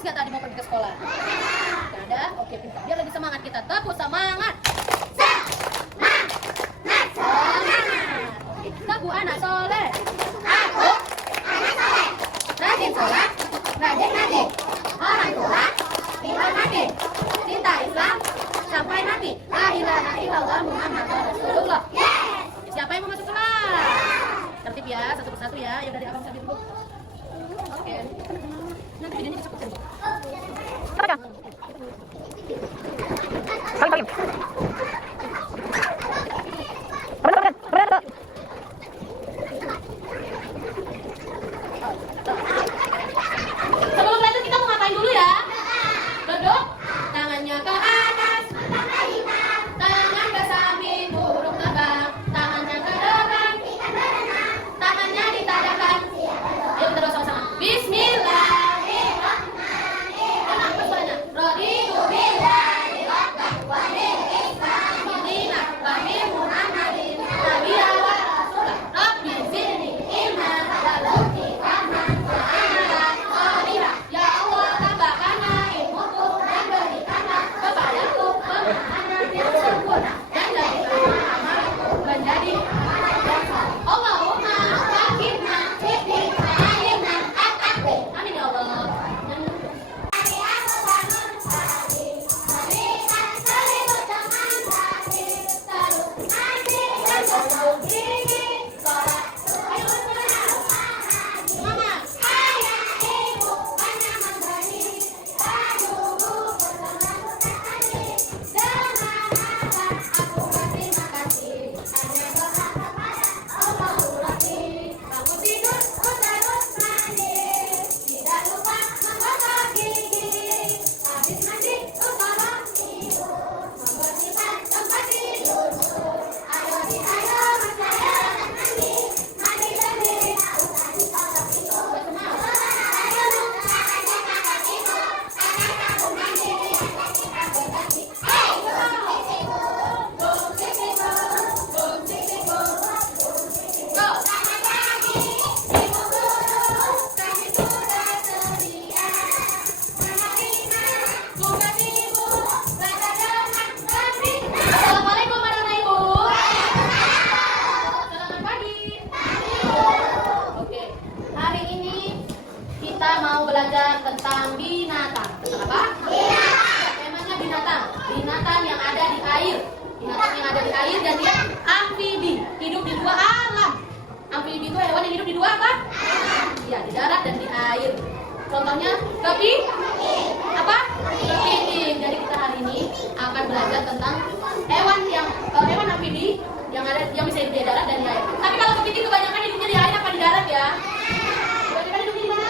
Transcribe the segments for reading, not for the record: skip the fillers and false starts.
Antusias gak tadi mau pergi ke sekolah? Gak ada? Oke, pintar. Biar lebih semangat kita. Tepuk semangat. Aku anak soleh. Aku anak soleh. Rajin sholat, rajin ngaji. Orang tua dihormati. Cinta Islam sampai mati. La ilaha illallah Muhammadur Rasulullah. Siapa yang mau masuk kelas? Tertib ya, satu persatu ya. Yang dari abang sambil duduk. Oke. Nanti videonya dicepetin. Sebelum lanjut kita mau ngapain dulu ya? Duduk, tangannya ke atas, tangan ke samping, burung terbang, tangannya ke depan, tangannya ditadahkan. Ayo kita doa sama-sama. Bismillahirrahmanirrahim. Apa suaranya? Raditu billahi rabban wa bil Islam dinan wa bi Muhammadin nabiyyan wa rasulah. Rabbi zidni ilman warzuqni fahman wa amalan shalihah. Ya Allah, tambahkanlah ilmuku dan berikanlah kepadaku pemahaman yang sempurna dan jadikanlah amalku menjadi amal yang saleh. Allahumma fakirna fitni alimna at-taqwa. Amin ya Allah. Belajar tentang binatang. Tentang apa? Binatang. Temanya binatang. Binatang yang ada di air. Binatang yang ada di air dan dia amfibi. Hidup di dua alam. Amfibi itu hewan yang hidup di dua apa? Ya, di darat dan di air. Contohnya apa? Kepiting. Jadi kita hari ini akan belajar tentang hewan amfibi yang bisa hidup di darat dan di air. Tapi kalau kepiting kebanyakan hidupnya di air apa di darat ya? Kebanyakan hidupnya di mana?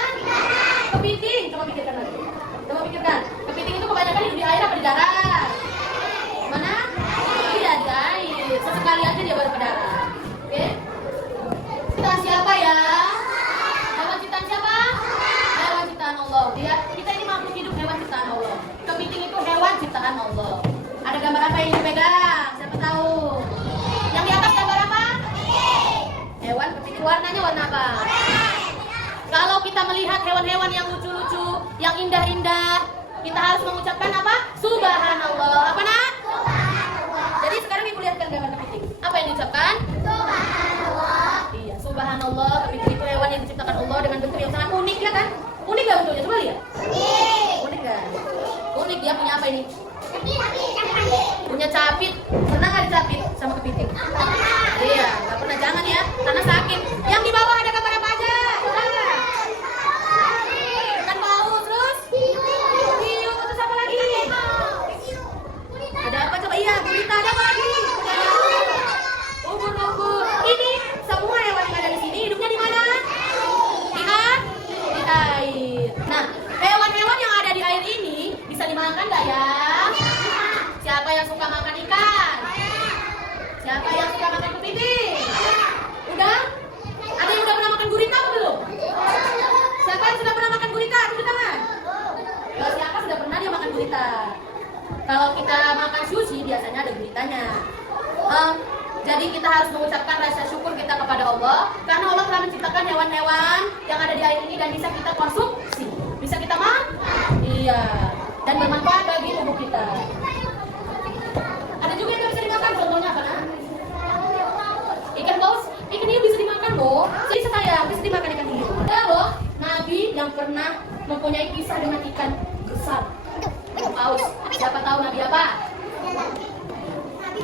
Kepiting, coba pikirkan lagi. Coba pikirkan. Kepiting itu kebanyakan hidup di air apa di darat? Mana? Iya, di air. Sesekali aja dia baru ke darat. Oke? Ciptaan siapa ya? Hewan ciptaan siapa? Hewan ciptaan Allah. Kita ini makhluk hidup hewan ciptaan Allah. Kepiting itu hewan ciptaan Allah. Ada gambar apa yang dipegang? Siapa tahu? Yang di atas gambar apa? Hewan kepiting. Warnanya warna apa? Kalau kita melihat hewan-hewan yang lucu-lucu, yang indah-indah, kita harus mengucapkan apa? Subhanallah. Apa nak? Subhanallah. Jadi sekarang ibu lihatkan gambar kepiting. Apa yang diucapkan? Subhanallah. Iya, Subhanallah. Kepiting itu hewan yang diciptakan Allah dengan bentuk yang sangat unik ya kan? Unik gak bentuknya? Coba lihat. Unik gak? Unik. Dia punya apa ini? Punya capit. Pernah nggak dicapit sama kepiting? Iya, nggak pernah. Jangan ya, karena sakit. Yang di bawah ada gambar apa aja? Ikan paus, terus hiu, terus apa lagi? Ada apa coba? Iya, gurita. Ada apa lagi? Ubur-ubur. Ini semua hewan yang ada di sini hidupnya di mana? Di air. Nah, hewan-hewan yang ada di air ini bisa dimakan nggak ya? Siapa yang suka makan ikan? Siapa yang suka makan kepiting? Udah? Ada yang udah pernah makan gurita belum? Siapa yang sudah pernah makan gurita? Tunjuk tangan. Kalau siapa sudah pernah dia makan gurita? Kalau kita makan sushi biasanya ada guritanya. Jadi kita harus mengucapkan rasa syukur kita kepada Allah karena Allah telah menciptakan hewan-hewan yang ada di air ini dan bisa kita konsumsi, bisa kita makan. Iya. Dan bermanfaat bagi tubuh kita. Ada juga yang nggak bisa dimakan, contohnya apa nak? Ikan paus, ikan hiu bisa dimakan loh. Jadi sayang, bisa dimakan ikan hiu. Ada loh, Nabi yang pernah mempunyai kisah dengan ikan besar, paus. Siapa tahu Nabi apa?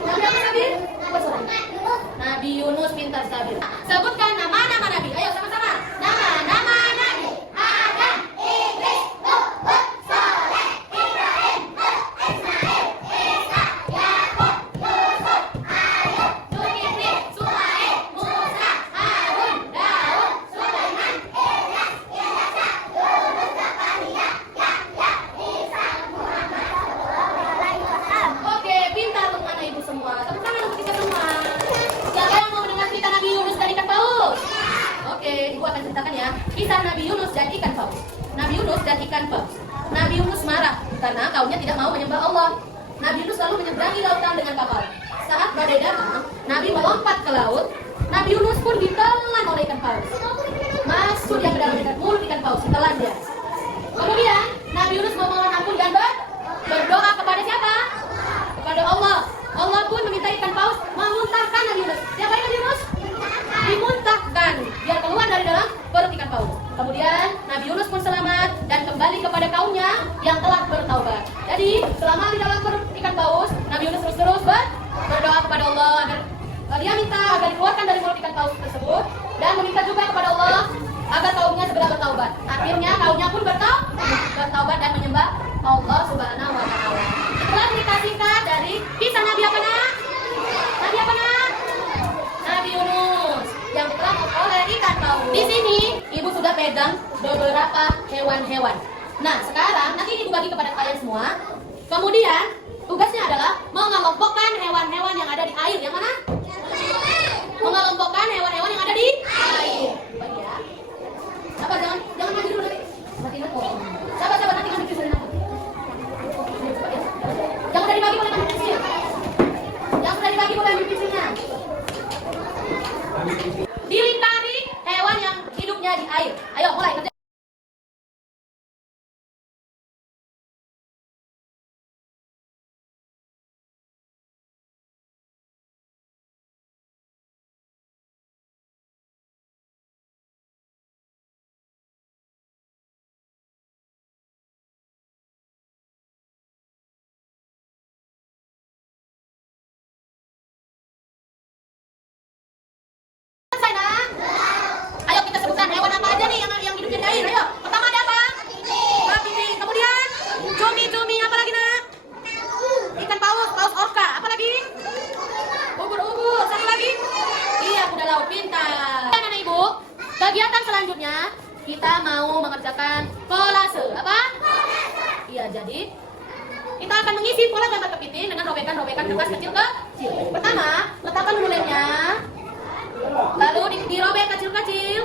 Nabi apa Nabi? Apa suaranya? Nabi Yunus, pintar Sabir. Sebutkan nama-nama Nabi. Ayo sama-sama. Nama-nama Nabi. Adam, Idris, Nuh, Saleh, Ibrahim, Ismail, Isa, Yakub, Yusuf, Ayub, Zulkifli, Suhail, Musa, Harun, Daud, Sulaiman, Ilyas, Ilyasa, Yunus, Zakaria, Yahya, Isa, Muhammad, sallallahu alaihi wasallam. Oke, pintar untuk anak ibu semua. Tepuk tangan untuk kita semua. Siapa yang mau mendengar cerita Nabi Yunus dan ikan paus? Oke, ibu akan ceritakan ya. Kisah Nabi Yunus dan ikan paus. Nabi Yunus dan ikan paus. Nabi Yunus marah karena kaumnya tidak mau menyembah Allah. Nabi Yunus lalu menyeberangi lautan dengan kapal. Saat badai datang, Nabi melompat ke laut. Nabi Yunus pun ditelan oleh ikan paus. Masuk dia ke dalam mulut ikan paus, ditelan dia. Kemudian Nabi Yunus memohon ampun dan berdoa kepada siapa? Kepada Allah. Allah pun meminta ikan paus memuntahkan Nabi Yunus. Siapa yang Nabi Yunus? Dimuntahkan biar keluar dari dalam perut ikan paus. Kemudian Nabi Yunus pun selamat dan kembali kepada kaumnya yang telah bertaubat. Jadi selama di dalam perut ikan paus, Nabi Yunus terus berdoa kepada Allah agar dia minta agar dikeluarkan dari mulut ikan paus tersebut dan meminta juga kepada Allah agar kaumnya segera bertaubat. Akhirnya kaumnya pun bertaubat dan menyembah Allah Subhanahu wa taala. Itulah cerita singkat dari kisah Nabi apa nak? Nabi apa nak? Nabi Yunus yang ditelan oleh ikan paus. Di sini ibu sudah pegang beberapa hewan-hewan. Nah, sekarang nanti ibu bagi kepada kalian semua. Kemudian tugasnya adalah mengelompokkan hewan-hewan yang ada di air. Yang mana? Mengelompokkan hewan-hewan yang ada di air. Bagi ya. Sabar, jangan maju dulu nanti. Mati dulu. Sabar, nanti kan dikisirin aku. Yang udah dibagi boleh ambil kecil. Yang sudah dibagi boleh ambil kecilnya. Dilingkari hewan yang hidupnya di air. Ayo mulai kerja. Ayo kita sebutkan hewan apa aja nih yang hidupnya di air. Ayo. Pertama ada apa? Kepiting. Kemudian cumi. Apa lagi nak? Ikan paus orca. Apa lagi? Ubur. Satu lagi? Iya, kuda laut. Pintar. Anak ibu, kegiatan selanjutnya kita mau mengerjakan kolase. Apa? Iya, jadi kita akan mengisi pola gambar kepiting dengan robekan-robekan kertas kecil. Pertama, letakkan dulu lemnya. Lalu dirobek kecil-kecil.